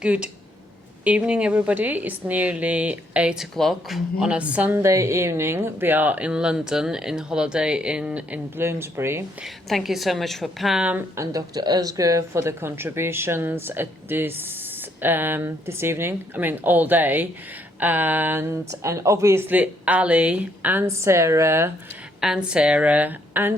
Good evening, everybody. It's nearly 8 o'clock on a Sunday evening. We are in London in holiday in Bloomsbury. Thank you so much for Pam and Dr. Özgür for the contributions at this evening. I mean, all day, and obviously Ali and Sarah and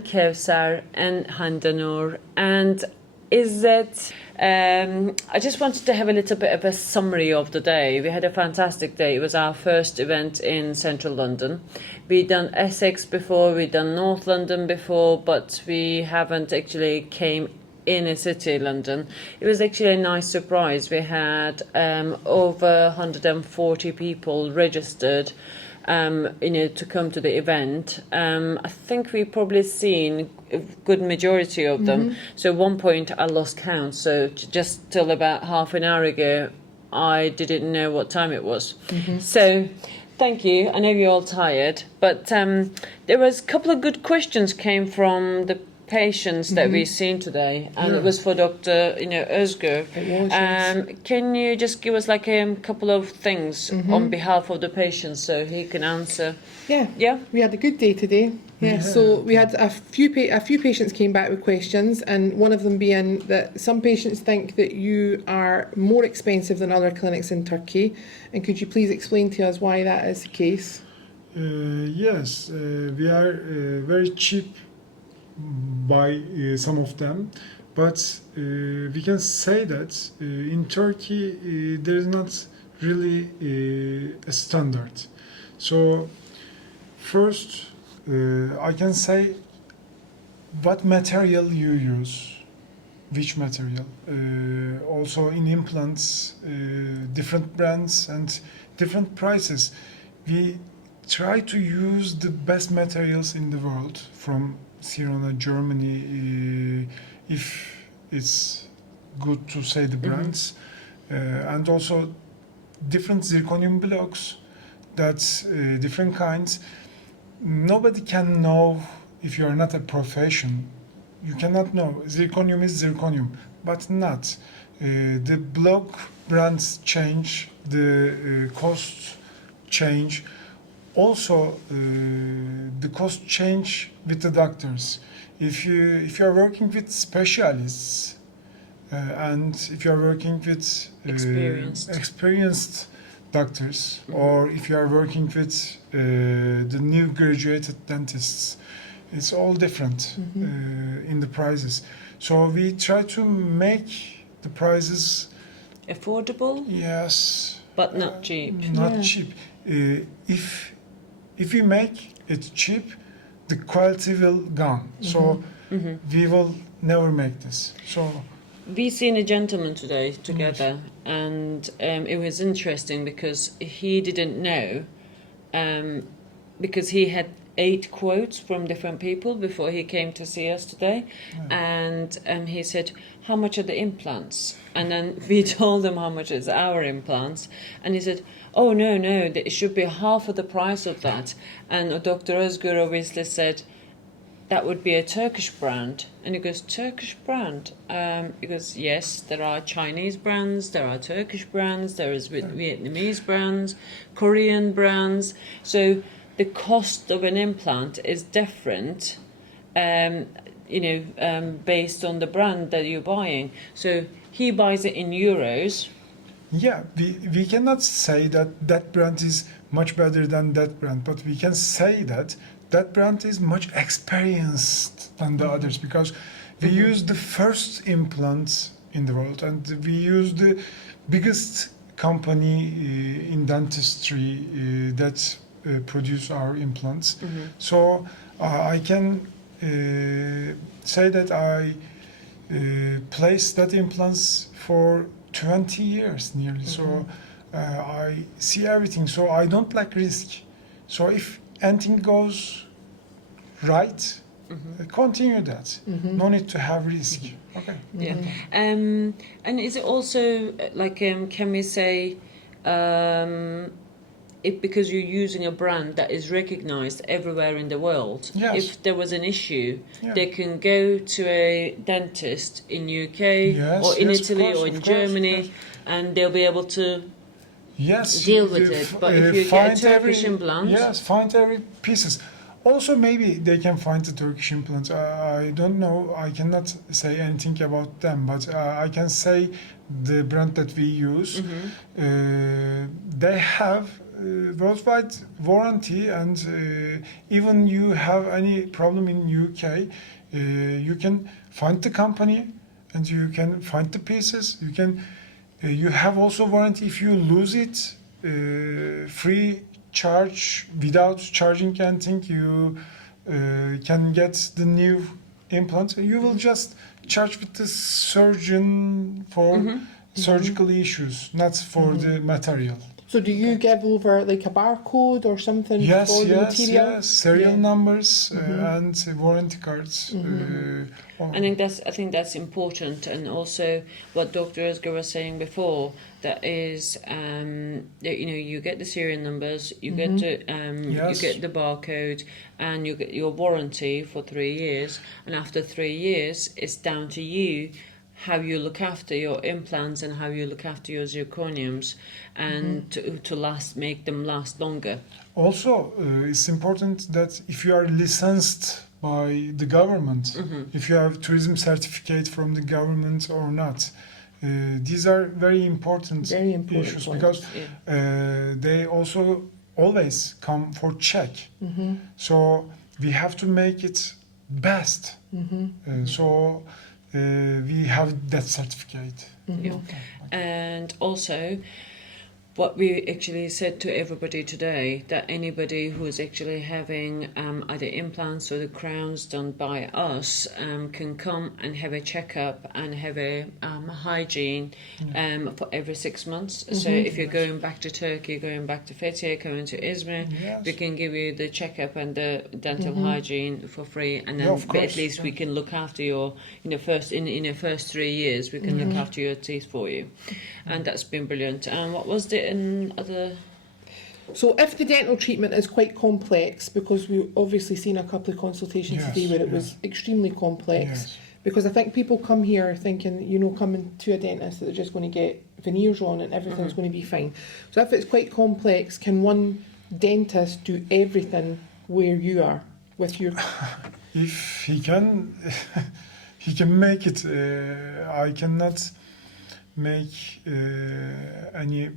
Kevser and Handanur and Izzet. I just wanted to have a little bit of a summary of the day. We had a fantastic day. It was our first event in central London. We'd done Essex before, we'd done North London before, but we haven't actually came inner city London. It was actually a nice surprise. We had over 140 people registered to come to the event. I think we've probably seen a good majority of them. So at one point I lost count. So just till about half an hour ago, I didn't know what time it was. So thank you. I know you're all tired, but there was a couple of good questions came from the patients that we've seen today, and it was for Dr. Özgür. Can you just give us like a couple of things on behalf of the patients so he can answer? Yeah. We had a good day today. So we had a few patients came back with questions, and one of them being that some patients think that you are more expensive than other clinics in Turkey, and could you please explain to us why that is the case? Yes, we are very cheap by some of them, but we can say that in Turkey there is not really a standard. So first I can say what material you use, which material. Also in implants, different brands and different prices. We try to use the best materials in the world from Sirona, Germany, if it's good to say the brands, and also different zirconium blocks, that's different kinds. Nobody can know if you are not a profession. You cannot know. Zirconium is zirconium, but not. The block brands change, the costs change. Also, the cost change with the doctors. If you are working with specialists and if you are working with experienced doctors, or if you are working with the new graduated dentists, it's all different in the prices. So we try to make the prices affordable. Yes, but not cheap. Not cheap. If we make it cheap, the quality will gone. So we will never make this. So we seen a gentleman today together, and it was interesting because he didn't know, because he had 8 quotes from different people before he came to see us today, and he said, "How much are the implants?" And then we told him how much is our implants, and he said, "Oh no, it should be half of the price of that." And Dr. Özgür obviously said, "That would be a Turkish brand." And he goes, "Turkish brand?" He goes, "Yes, there are Chinese brands, there are Turkish brands, there is Vietnamese brands, Korean brands. So the cost of an implant is different, based on the brand that you're buying. So he buys it in euros. Yeah, we cannot say that brand is much better than that brand, but we can say that brand is much experienced than the others, because we use the first implants in the world, and we use the biggest company in dentistry that produce our implants. So I can say that I placed that implants for 20 years nearly. So I see everything. So I don't like risk. So if anything goes right, continue that. No need to have risk. Okay. Yeah. And is it also like, can we say, if because you're using a brand that is recognized everywhere in the world, if there was an issue, they can go to a dentist in UK or in Italy or in Germany and they'll be able to Yes, deal with it. But if you get a find Turkish implant, yes, find every pieces. Also, maybe they can find the Turkish implants. I don't know. I cannot say anything about them, but I can say the brand that we use. They have worldwide warranty, and even you have any problem in UK, you can find the company, and you can find the pieces. You can. You have also warranty if you lose it, free charge without charging anything. You can get the new implant. You will just charge with the surgeon for surgical issues, not for the material. So do you give over like a barcode or something Yes, for the yes, material? yes. Serial Yeah. numbers and warranty cards. I think that's important, and also what Dr. Özgür was saying before. That is, that, you get the serial numbers, you get the you Yes. get the barcode, and you get your warranty for 3 years. And after 3 years, it's down to you how you look after your implants and how you look after your zirconiums, and to make them last longer. Also, it's important that if you are licensed by the government, if you have tourism certificate from the government or not, these are very important, Very important issues points, because they also always come for check. So we have to make it best. So we have that certificate. Yeah. And also, what we actually said to everybody today, that anybody who is actually having either implants or the crowns done by us can come and have a checkup and have a hygiene for every 6 months. So if you're going back to Turkey, going back to Fethiye, going to Izmir, Yes. we can give you the checkup and the dental hygiene for free, and then Yeah, of but at course, least we can look after your first 3 years we can look after your teeth for you, and that's been brilliant. And what was the other? So if the dental treatment is quite complex, because we've obviously seen a couple of consultations Yes, today where it yes. was extremely complex, Yes. because I think people come here thinking, coming to a dentist that they're just going to get veneers on and everything's going to be fine. So if it's quite complex, can one dentist do everything where you are with your... If he can, he can make it. I cannot make any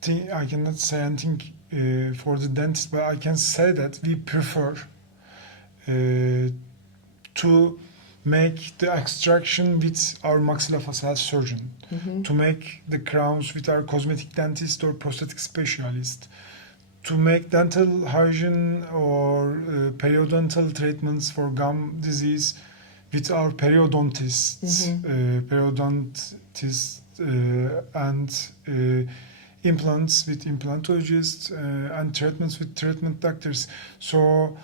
thing. I cannot say anything for the dentist, but I can say that we prefer to make the extraction with our maxillofacial surgeon, to make the crowns with our cosmetic dentist or prosthetic specialist, to make dental hygiene or periodontal treatments for gum disease with our periodontists, and implants with implantologists, and treatments with treatment doctors. So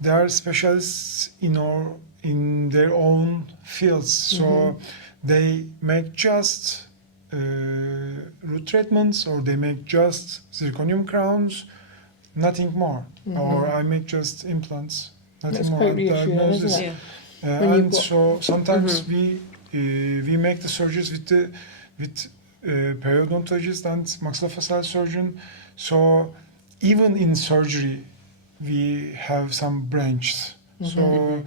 they are specialists in their own fields. So they make just root treatments, or they make just zirconium crowns, nothing more. Or I make just implants, nothing That's more. quite and reassuring, diagnosis. isn't it? Yeah. When you've And got- so sometimes we make the surgeries with periodontologist and maxillofacial surgeon. So even in surgery, we have some branches. So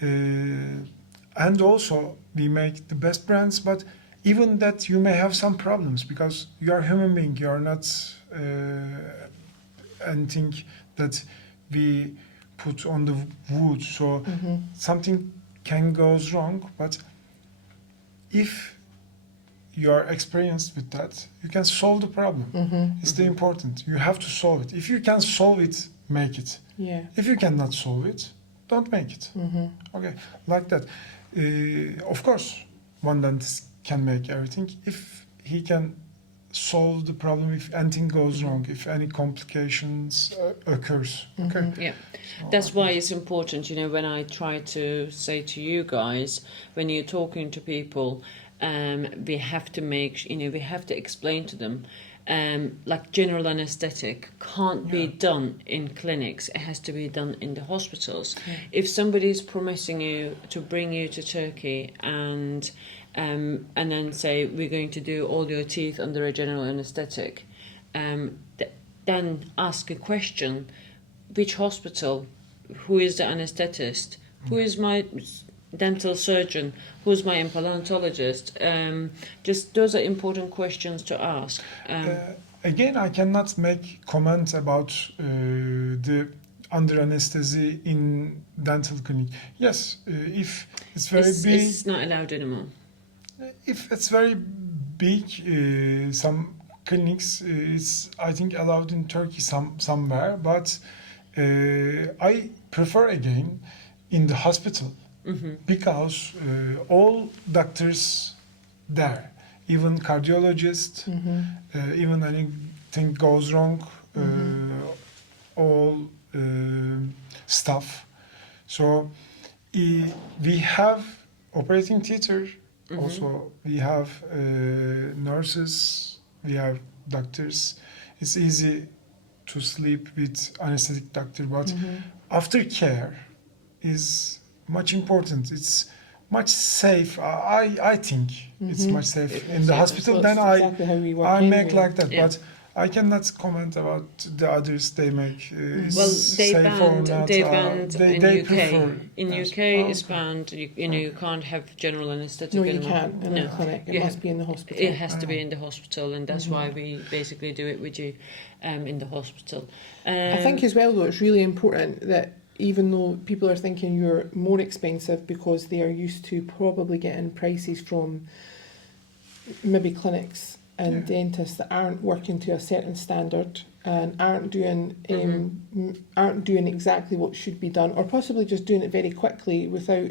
and also we make the best brands, but even that you may have some problems because you are human being. You are not anything that we put on the wood. So something can goes wrong, but if you are experienced with that, you can solve the problem. It's the important. You have to solve it. If you can solve it, make it. Yeah. If you cannot solve it, don't make it. Okay, like that. Of course, one dentist can make everything if he can solve the problem if anything goes wrong, if any complications occurs. Okay. Yeah, that's why it's important, when I try to say to you guys, when you're talking to people, we have to we have to explain to them, like general anesthetic can't be done in clinics, it has to be done in the hospitals. If somebody is promising you to bring you to Turkey and and then say we're going to do all your teeth under a general anaesthetic, then ask a question: which hospital? Who is the anaesthetist? Who is my dental surgeon? Who's my implantologist? Just those are important questions to ask. Again, I cannot make comment about the under anesthesia in dental clinic. Yes, if it's very big, it's not allowed anymore. if it's very big, some clinics, it's I think allowed in Turkey somewhere, but I prefer again in the hospital because all doctors there, even cardiologist, even anything goes wrong, all stuff. So we have operating theater. Also, we have nurses, we have doctors. It's easy to sleep with anesthetic doctor, but aftercare is much important. It's much safe. I think it's much safe in the hospital. Then exactly how we work I make anyway. like that, Yeah. but I cannot comment about the others. They make Well, they safe or banned. not. They banned They in UK. prefer. In Yes. UK, it's banned. You can't have general anaesthetic No, you anymore. can't in No. a clinic. It You must have- be in the hospital. It has to be in the hospital, and that's why we basically do it with you in the hospital. I think as well, though, it's really important that even though people are thinking you're more expensive because they are used to probably getting prices from maybe clinics and Yeah. dentists that aren't working to a certain standard and aren't doing exactly what should be done, or possibly just doing it very quickly without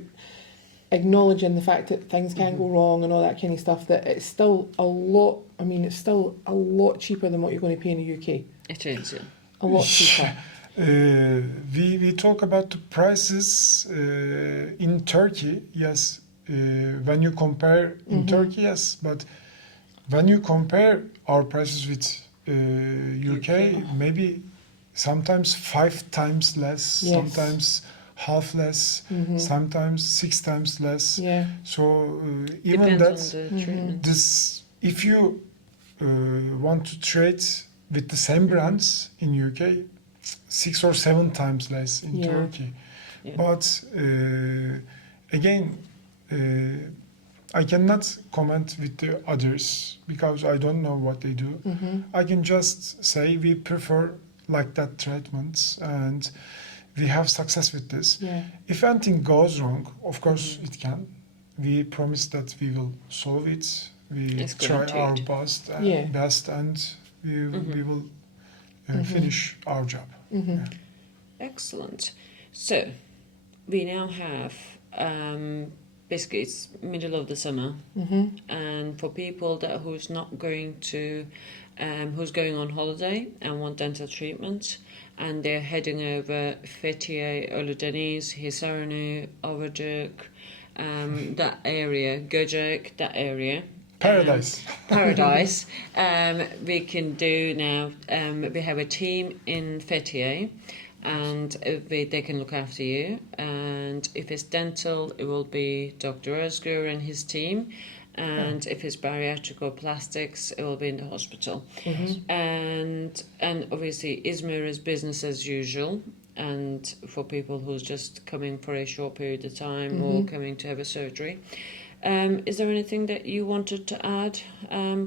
acknowledging the fact that things can go wrong and all that kind of stuff, that it's still a lot, I mean, it's still a lot cheaper than what you're going to pay in the UK. it is. Yeah. A lot cheaper. We talk about the prices in Turkey. Yes, when you compare in Turkey, yes, but when you compare our prices with UK, maybe sometimes 5 times less, Yes. sometimes half less, sometimes 6 times less. Yeah. So even Depends that, on the treatment. this if you want to trade with the same brands in UK, 6 or 7 times less in Yeah. Turkey. Yeah. But again, I cannot comment with the others because I don't know what they do. I can just say we prefer like that treatments and we have success with this. Yeah. If anything goes wrong, of course it can. We promise that we will solve it. We It's try our guaranteed. best, Yeah. and we will finish our job. Yeah. Excellent. So we now have basically it's middle of the summer, and for people who's not going to who's going on holiday and want dental treatment, and they're heading over Fethiye, Ölüdeniz, Hisarönü, Ovacık, that area, Göcek, that area. Paradise. Paradise. We can do now. We have a team in Fethiye, and they can look after you. And if it's dental, it will be Dr. Özgür and his team. And if it's bariatric or plastics, it will be in the hospital. And obviously Izmir is business as usual. And for people who's just coming for a short period of time or coming to have a surgery. Is there anything that you wanted to add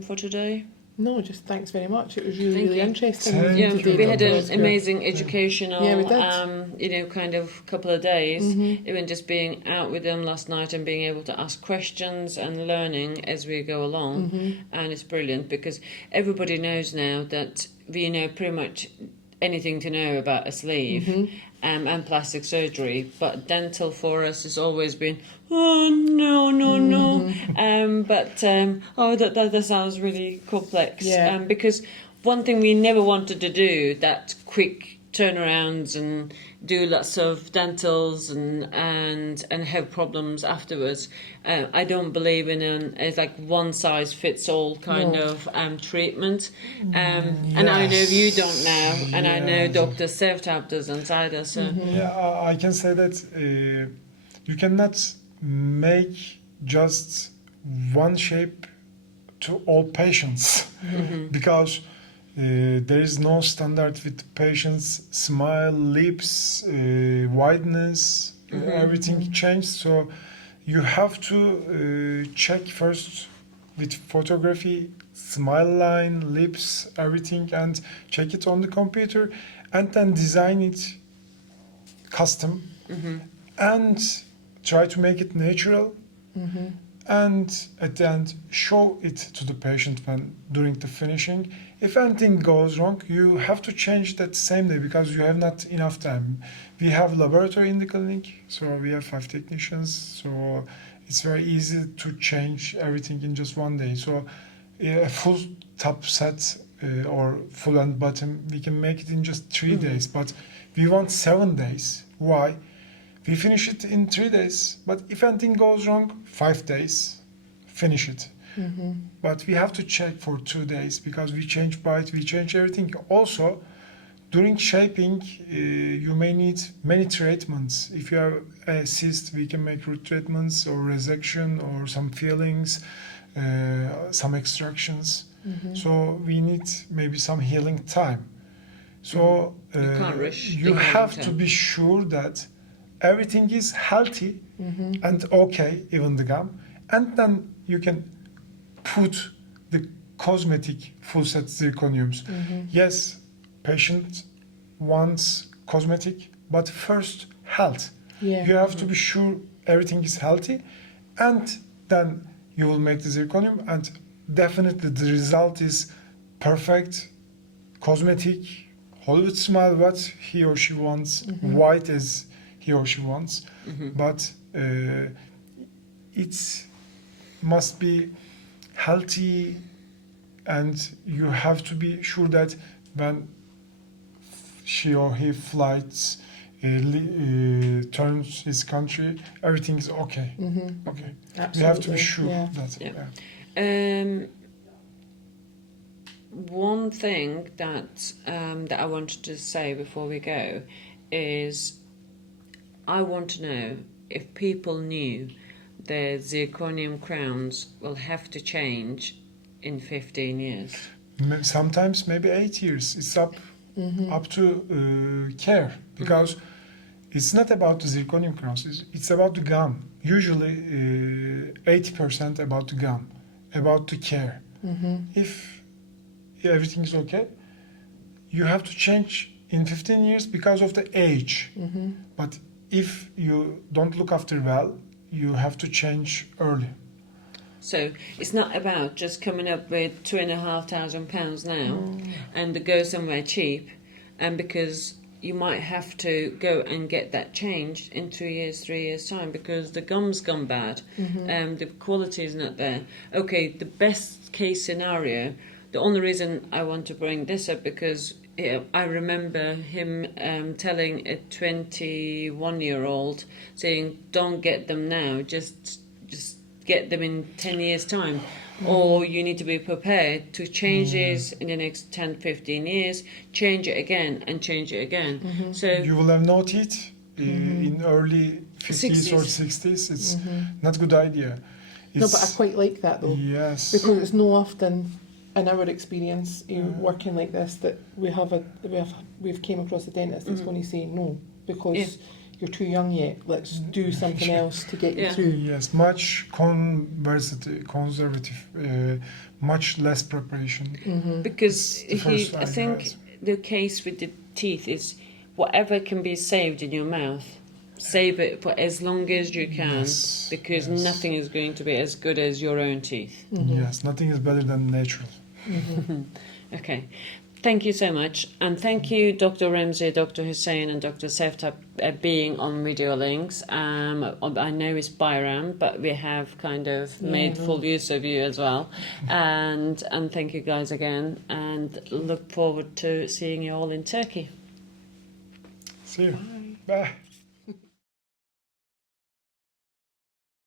for today? No, just thanks very much. It was really, Thank really you. interesting. Thank Yeah, you. today, we had Dr. an Özgür. amazing educational, Yeah, we did. kind of couple of days. Even just being out with them last night and being able to ask questions and learning as we go along. And it's brilliant because everybody knows now that we know pretty much anything to know about a sleeve and plastic surgery, but dental for us has always been, oh no. That sounds really complex. Yeah. Because one thing we never wanted to do, that quick turnarounds and do lots of dentals and have problems afterwards. I don't believe in it's like one size fits all kind No. of treatment. And I know you don't now, and I know Yes. Dr. Sevtap doesn't either. So Yeah, I can say that you cannot make just one shape to all patients because there is no standard with patients. Smile, lips, wideness, everything changed. So you have to check first with photography, smile line, lips, everything, and check it on the computer, and then design it custom and try to make it natural. And at the end, show it to the patient when during the finishing. If anything goes wrong, you have to change that same day because you have not enough time. We have laboratory in the clinic, so we have 5 technicians, so it's very easy to change everything in just one day. So a full top set or full and bottom, we can make it in just 3 days, but we want 7 days. Why? We finish it in 3 days, but if anything goes wrong, 5 days, finish it. But we have to check for 2 days because we change bite, we change everything. Also, during shaping, you may need many treatments. If you have a cyst, we can make root treatments or resection or some fillings, some extractions. So we need maybe some healing time. So You can't rush the you healing have to time. be sure that everything is healthy and okay, even the gum, and then you can put the cosmetic full set zirconiums. Yes, patient wants cosmetic, but first health. Yeah. You have to be sure everything is healthy, and then you will make the zirconium, and definitely the result is perfect, cosmetic, Hollywood smile, what he or she wants, white as he or she wants, but it must be healthy, and you have to be sure that when she or he flights, turns his country, everything is okay. Okay, we have to be Absolutely, sure yeah. that. Yeah. One thing that that I wanted to say before we go is I want to know if people knew the zirconium crowns will have to change in 15 years. Sometimes maybe 8 years. It's up to care because it's not about the zirconium crowns. It's about the gum. Usually 80% about the gum, about the care. If everything is okay, you have to change in 15 years because of the age. But if you don't look after well, you have to change early. So it's not about just coming up with £2,500 now and to go somewhere cheap, and because you might have to go and get that changed in 3 years' time because the gum's gone bad, the quality is not there. Okay, the best case scenario. The only reason I want to bring this up because I remember him telling a 21-year-old saying, "Don't get them now. Just get them in 10 years' time, or you need to be prepared to change this in the next 10, 15 years, change it again and change it again." So You will have no teeth in early 50s or 60s. 60s. It's not a good idea. No, but I quite like that though. Yes. Because it's no often in our experience working like this that we've came across a dentist that's going to say no because you're too young yet. Let's do something else to get you Yeah. through. Yes, much conservative, much less preparation. because It's the first I time, think yes. the case with the teeth is whatever can be saved in your mouth, save it for as long as you can, Yes, because yes. nothing is going to be as good as your own teeth. Yes, nothing is better than natural. Okay. Thank you so much. And thank you, Dr. Ramsey, Dr. Hussein, and Dr. Seftab being on Video Links. I know it's Bayram, but we have kind of made full use of you as well. And thank you guys again. And look forward to seeing you all in Turkey. See you. Bye.